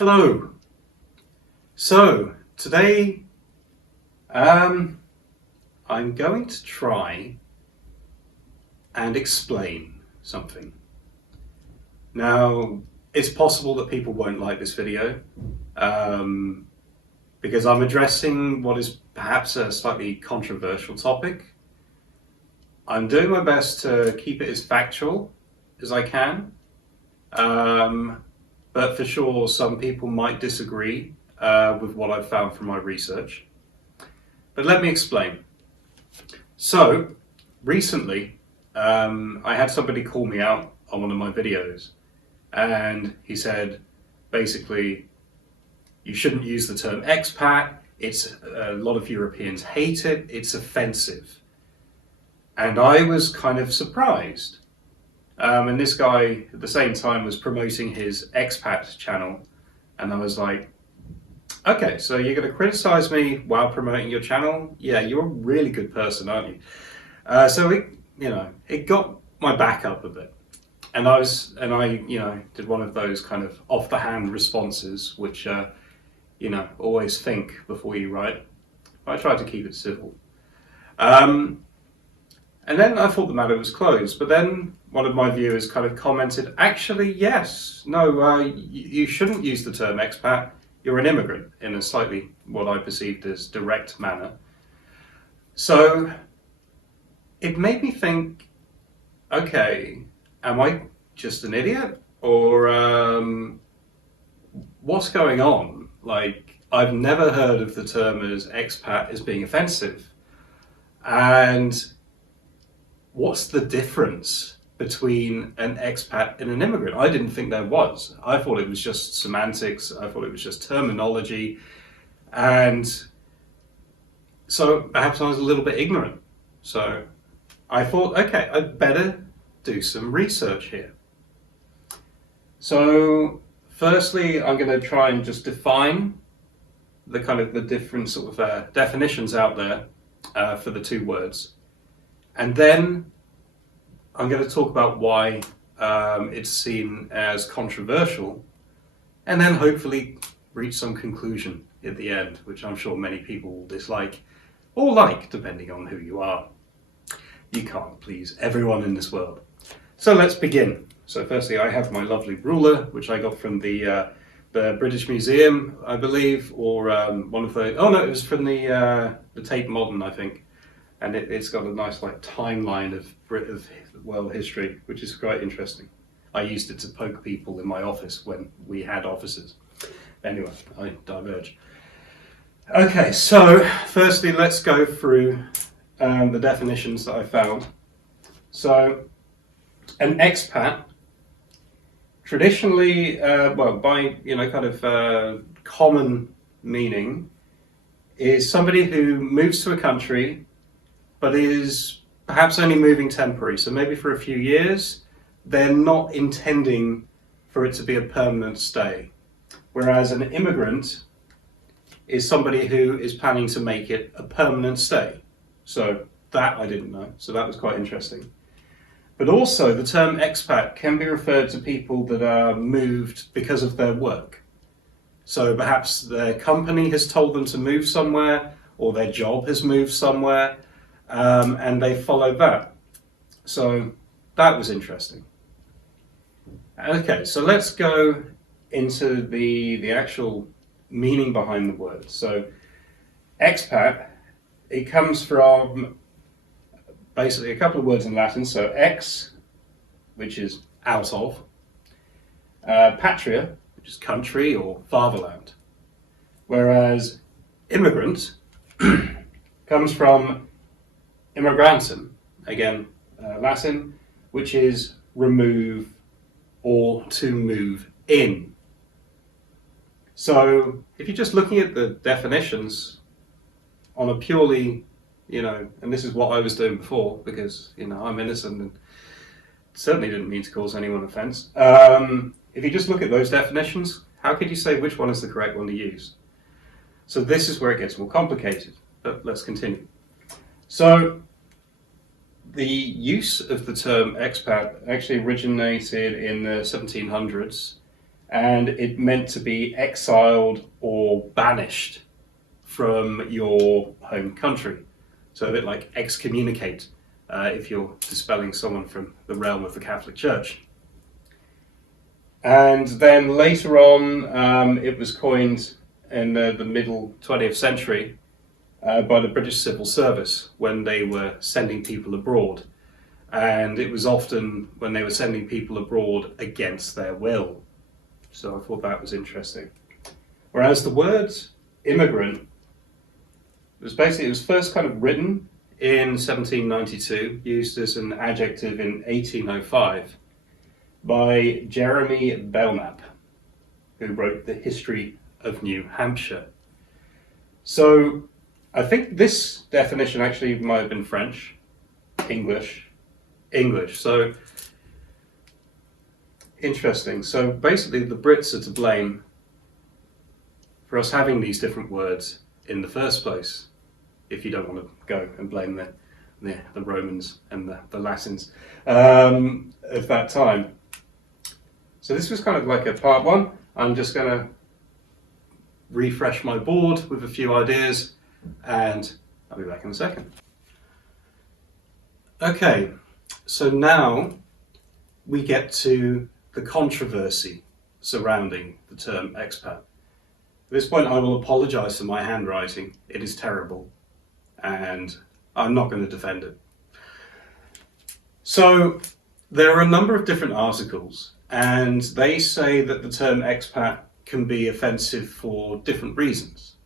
Hello. So today I'm going to try and explain something. Now, it's possible that people won't like this video because I'm addressing what is perhaps a slightly controversial topic. I'm doing my best to keep it as factual as I can. But for sure, some people might disagree with what I've found from my research. But let me explain. So, recently, I had somebody call me out on one of my videos, and he said, basically, you shouldn't use the term expat. It's a lot of Europeans hate it. It's offensive. And I was kind of surprised. And this guy at the same time was promoting his expat channel, and I was like, okay, so you're going to criticize me while promoting your channel? Yeah, you're a really good person, aren't you? So it got my back up a bit, and I did one of those kind of off the hand responses, which always think before you write. I tried to keep it civil. And then I thought the matter was closed, but then one of my viewers kind of commented, actually, yes, no, you shouldn't use the term expat, you're an immigrant, in a slightly, what I perceived as direct manner. So it made me think, okay, am I just an idiot? Or what's going on? Like, I've never heard of the term as expat as being offensive. And what's the difference between an expat and an immigrant? I didn't think there was. I thought it was just semantics. I thought it was just terminology. And so perhaps I was a little bit ignorant. So I thought, okay, I'd better do some research here. So firstly, I'm going to try and just define the different sort of definitions out there for the two words. And then I'm going to talk about why it's seen as controversial, and then hopefully reach some conclusion at the end, which I'm sure many people will dislike, or like, depending on who you are. You can't please everyone in this world. So let's begin. So firstly, I have my lovely ruler, which I got from the British Museum, I believe, or one of the, oh no, it was from the Tate Modern, I think. And it's got a nice timeline of world history, which is quite interesting. I used it to poke people in my office when we had offices. Anyway, I diverge. Okay, so firstly, let's go through the definitions that I found. So, an expat, traditionally, by common meaning, is somebody who moves to a country but is perhaps only moving temporary. So maybe for a few years, they're not intending for it to be a permanent stay. Whereas an immigrant is somebody who is planning to make it a permanent stay. So that I didn't know. So that was quite interesting. But also the term expat can be referred to people that are moved because of their work. So perhaps their company has told them to move somewhere, or their job has moved somewhere, and they followed that. So that was interesting. Okay, so let's go into the actual meaning behind the word. So expat, it comes from basically a couple of words in Latin. So ex, which is out of, patria, which is country or fatherland. Whereas immigrant comes from immigrantum, again Latin, which is remove or to move in. So if you're just looking at the definitions on a purely, and this is what I was doing before because, I'm innocent and certainly didn't mean to cause anyone offense. If you just look at those definitions, how could you say which one is the correct one to use? So this is where it gets more complicated, but let's continue. So the use of the term expat actually originated in the 1700s, and it meant to be exiled or banished from your home country. So a bit like excommunicate if you're dispelling someone from the realm of the Catholic Church. And then later on, it was coined in the middle 20th century by the British Civil Service when they were sending people abroad. And it was often when they were sending people abroad against their will. So I thought that was interesting. Whereas the word immigrant it was first kind of written in 1792, used as an adjective in 1805 by Jeremy Belknap, who wrote The History of New Hampshire. So I think this definition actually might have been French, English. So interesting. So basically the Brits are to blame for us having these different words in the first place, if you don't want to go and blame the Romans and the Latins of that time. So this was kind of like a part one. I'm just going to refresh my board with a few ideas, and I'll be back in a second. Okay, so now we get to the controversy surrounding the term expat. At this point I will apologise for my handwriting. It is terrible, and I'm not going to defend it. So there are a number of different articles, and they say that the term expat can be offensive for different reasons.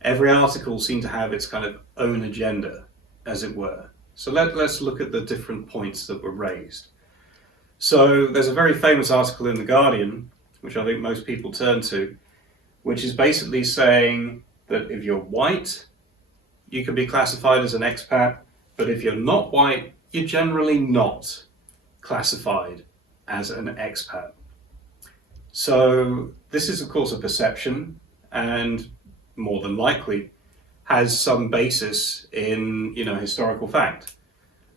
Every article seems to have its kind of own agenda, as it were. So let's look at the different points that were raised. So there's a very famous article in The Guardian, which I think most people turn to, which is basically saying that if you're white, you can be classified as an expat, but if you're not white, you're generally not classified as an expat. So this is of course a perception, and more than likely has some basis in historical fact.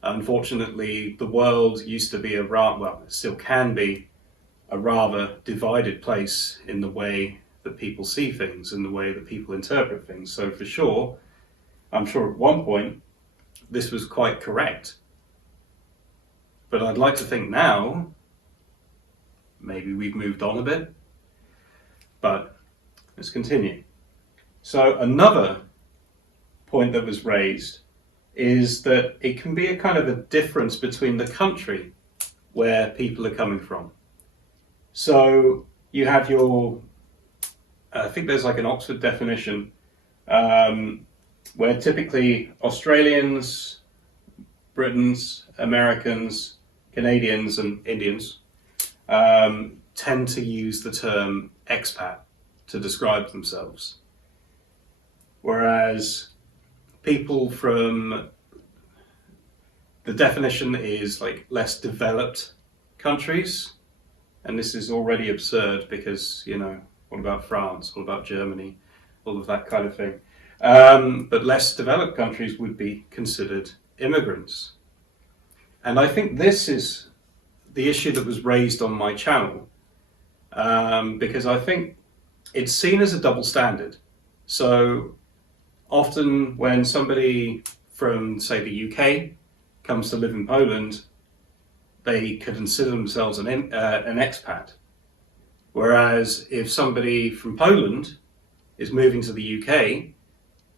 Unfortunately, the world used to be it still can be a rather divided place in the way that people see things and the way that people interpret things. So for sure, I'm sure at one point this was quite correct. But I'd like to think now, maybe we've moved on a bit, but let's continue. So another point that was raised is that it can be a kind of a difference between the country where people are coming from. So you have I think there's like an Oxford definition where typically Australians, Britons, Americans, Canadians and Indians tend to use the term expat to describe themselves. Whereas people from, the definition is like less developed countries, and this is already absurd because, what about France, what about Germany, all of that kind of thing. But less developed countries would be considered immigrants. And I think this is the issue that was raised on my channel, because I think it's seen as a double standard. So often when somebody from, say, the UK comes to live in Poland, they could consider themselves an expat. Whereas if somebody from Poland is moving to the UK,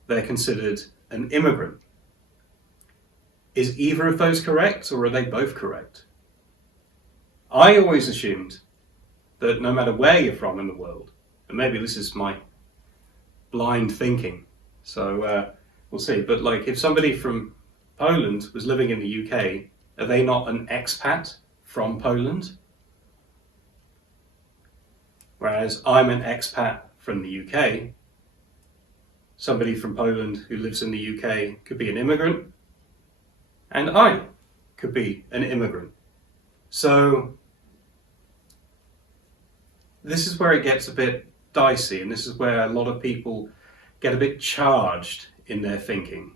they're considered an immigrant. Is either of those correct, or are they both correct? I always assumed that no matter where you're from in the world, and maybe this is my blind thinking, so we'll see, but like if somebody from Poland was living in the UK, are they not an expat from Poland? Whereas I'm an expat from the UK, somebody from Poland who lives in the UK could be an immigrant, and I could be an immigrant. So this is where it gets a bit dicey, and this is where a lot of people get a bit charged in their thinking.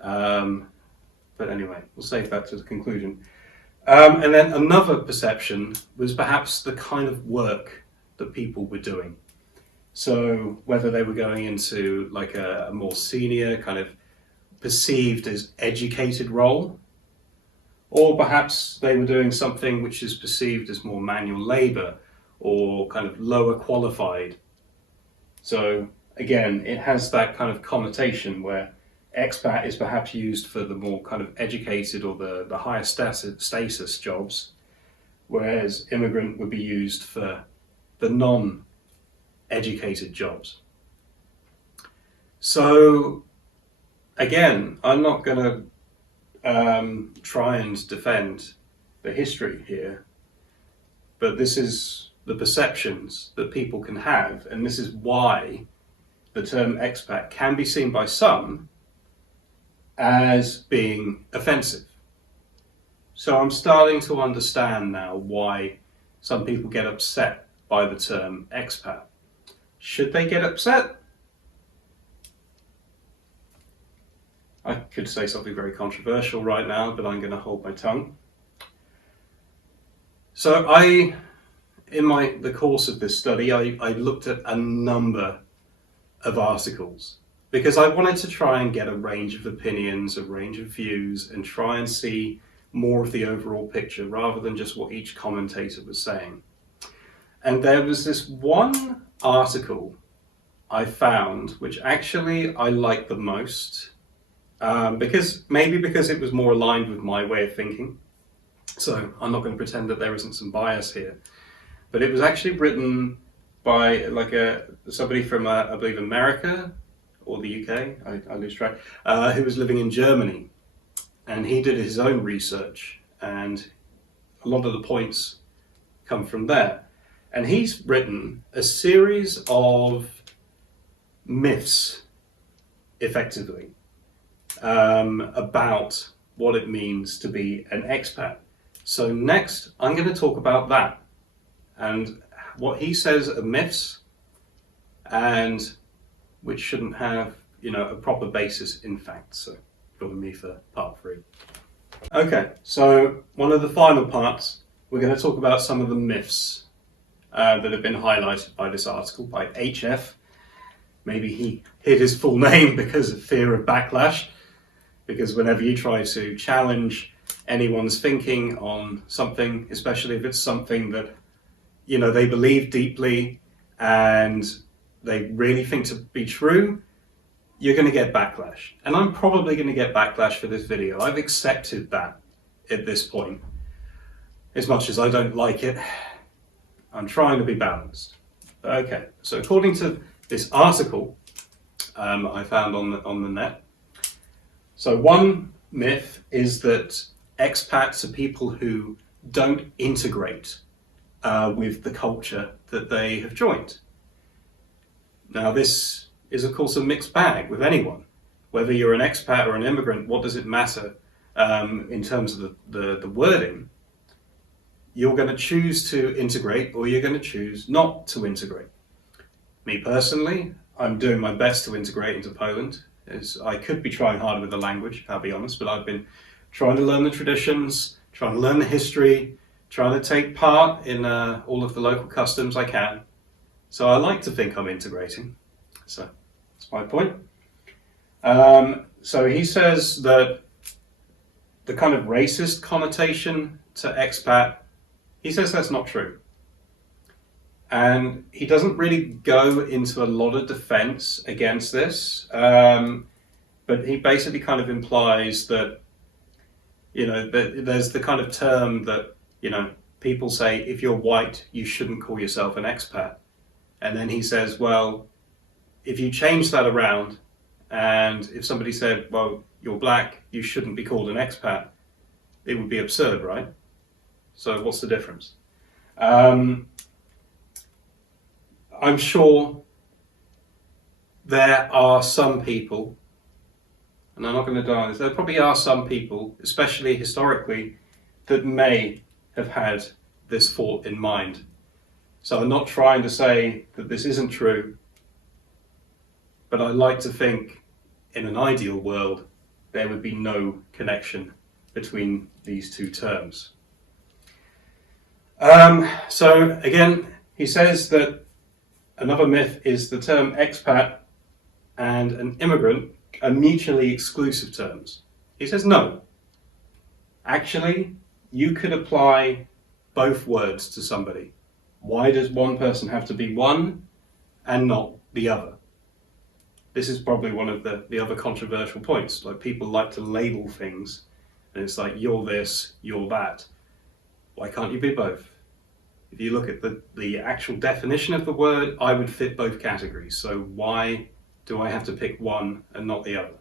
But anyway, we'll save that to the conclusion. And then another perception was perhaps the kind of work that people were doing. So whether they were going into like a more senior kind of perceived as educated role, or perhaps they were doing something which is perceived as more manual labor or kind of lower qualified. So again, it has that kind of connotation where expat is perhaps used for the more kind of educated or the higher status jobs, whereas immigrant would be used for the non-educated jobs. So again, I'm not going to try and defend the history here, but this is the perceptions that people can have, and this is why the term expat can be seen by some as being offensive. So I'm starting to understand now why some people get upset by the term expat. Should they get upset? I could say something very controversial right now, but I'm going to hold my tongue. So in the course of this study, I looked at a number of articles because I wanted to try and get a range of opinions, a range of views, and try and see more of the overall picture rather than just what each commentator was saying. And there was this one article I found which actually I liked the most, because it was more aligned with my way of thinking. So I'm not going to pretend that there isn't some bias here, but it was actually written by somebody from I believe America or the UK, I lose track, who was living in Germany, and he did his own research, and a lot of the points come from there. And he's written a series of myths, effectively, about what it means to be an expat. So next, I'm going to talk about that and what he says are myths and which shouldn't have, a proper basis in fact. So join me for part 3. Okay, so one of the final parts, we're going to talk about some of the myths that have been highlighted by this article by HF. Maybe he hid his full name because of fear of backlash, because whenever you try to challenge anyone's thinking on something, especially if it's something that they believe deeply and they really think to be true, you're going to get backlash. And I'm probably going to get backlash for this video. I've accepted that at this point. As much as I don't like it, I'm trying to be balanced. Okay, so according to this article I found on the net, so one myth is that expats are people who don't integrate with the culture that they have joined. Now this is of course a mixed bag with anyone. Whether you're an expat or an immigrant, what does it matter in terms of the wording? You're going to choose to integrate or you're going to choose not to integrate. Me personally, I'm doing my best to integrate into Poland. I could be trying harder with the language, I'll be honest, but I've been trying to learn the traditions, trying to learn the history, trying to take part in all of the local customs I can. So I like to think I'm integrating. So that's my point. So he says that the kind of racist connotation to expat, he says that's not true. And he doesn't really go into a lot of defense against this, but he basically kind of implies that, that there's the kind of term that, people say, if you're white, you shouldn't call yourself an expat. And then he says, well, if you change that around, and if somebody said, well, you're black, you shouldn't be called an expat, it would be absurd, right? So what's the difference? I'm sure there are some people, and I'm not going to die on this, there probably are some people, especially historically, that may have had this thought in mind. So I'm not trying to say that this isn't true, but I like to think in an ideal world there would be no connection between these two terms. So again, He says that another myth is the term expat and an immigrant are mutually exclusive terms. He says no. Actually, you could apply both words to somebody. Why does one person have to be one and not the other? This is probably one of the other controversial points. Like, people like to label things, and it's like, you're this, you're that. Why can't you be both? If you look at the actual definition of the word, I would fit both categories. So why do I have to pick one and not the other?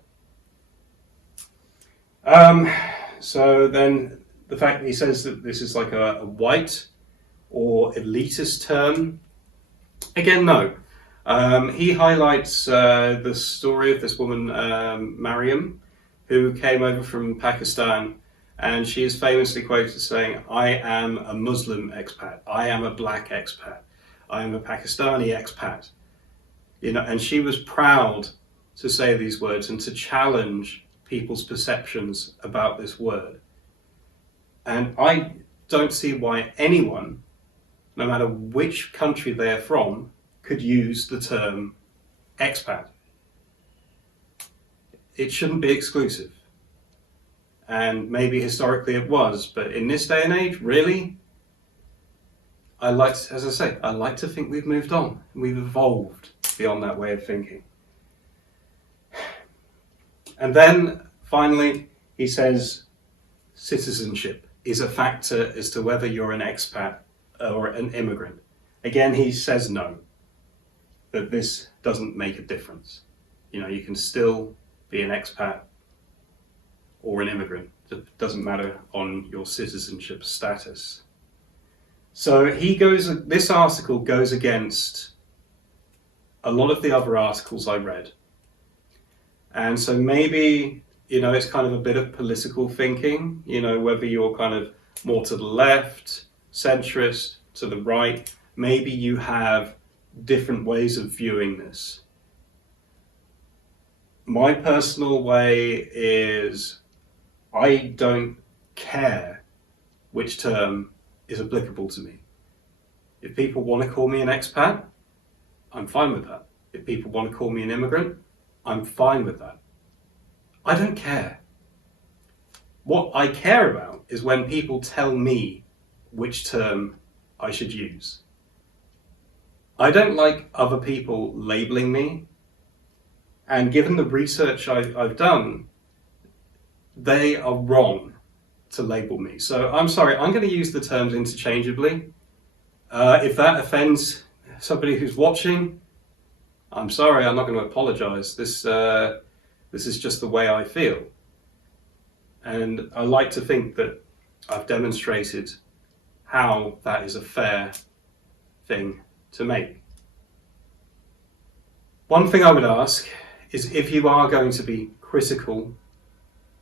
So then the fact that he says that this is like a white or elitist term, again, no. He highlights the story of this woman, Mariam, who came over from Pakistan, and she is famously quoted saying, "I am a Muslim expat, I am a black expat, I am a Pakistani expat." And she was proud to say these words and to challenge people's perceptions about this word. And I don't see why anyone, no matter which country they are from, could use the term expat. It shouldn't be exclusive. And maybe historically it was, but in this day and age, really, I like to think we've moved on. We've evolved beyond that way of thinking. And then finally, he says citizenship is a factor as to whether you're an expat or an immigrant. Again, he says no, that this doesn't make a difference. You can still be an expat or an immigrant. It doesn't matter on your citizenship status. So this article goes against a lot of the other articles I read. And so maybe, it's kind of a bit of political thinking, whether you're kind of more to the left, centrist, to the right, maybe you have different ways of viewing this. My personal way is, I don't care which term is applicable to me. If people want to call me an expat, I'm fine with that. If people want to call me an immigrant, I'm fine with that. I don't care. What I care about is when people tell me which term I should use. I don't like other people labeling me, and given the research I've done, they are wrong to label me. So I'm sorry, I'm going to use the terms interchangeably. If that offends somebody who's watching, I'm sorry, I'm not going to apologize. This is just the way I feel. And I like to think that I've demonstrated how that is a fair thing to make. One thing I would ask is, if you are going to be critical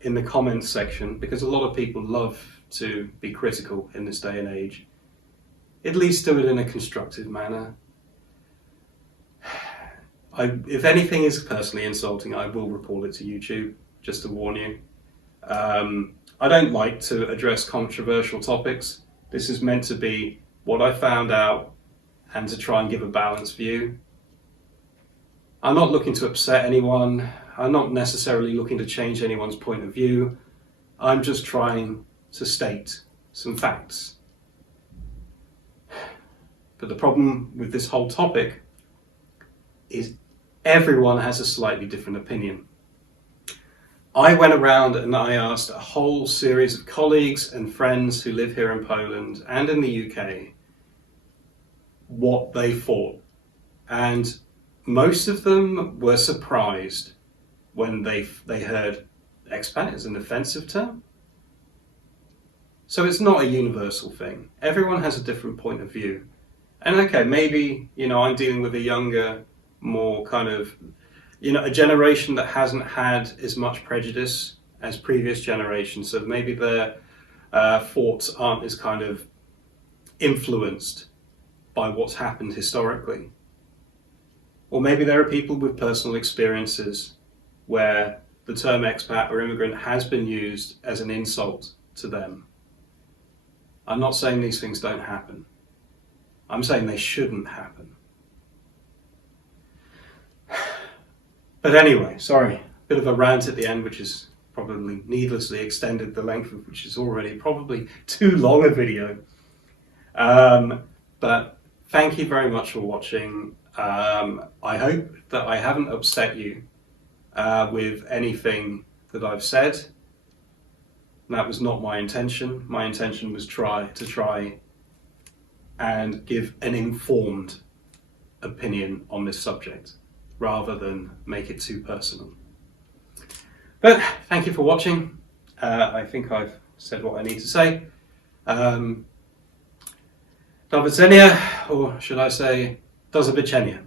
in the comments section, because a lot of people love to be critical in this day and age, at least do it in a constructive manner. If anything is personally insulting, I will report it to YouTube, just to warn you. I don't like to address controversial topics. This is meant to be what I found out and to try and give a balanced view. I'm not looking to upset anyone. I'm not necessarily looking to change anyone's point of view. I'm just trying to state some facts. But the problem with this whole topic is everyone has a slightly different opinion. I went around and I asked a whole series of colleagues and friends who live here in Poland and in the UK what they thought. And most of them were surprised when they heard expat is an offensive term. So it's not a universal thing. Everyone has a different point of view. And okay, maybe, I'm dealing with a younger, more kind of, a generation that hasn't had as much prejudice as previous generations. So maybe their thoughts aren't as kind of influenced by what's happened historically. Or maybe there are people with personal experiences where the term expat or immigrant has been used as an insult to them. I'm not saying these things don't happen. I'm saying they shouldn't happen. But anyway, sorry, bit of a rant at the end, which is probably needlessly extended the length of which is already probably too long a video. But thank you very much for watching. I hope that I haven't upset you with anything that I've said. That was not my intention. My intention was to try and give an informed opinion on this subject, rather than make it too personal. But thank you for watching. I think I've said what I need to say. Do widzenia, or should I say, do zobaczenia.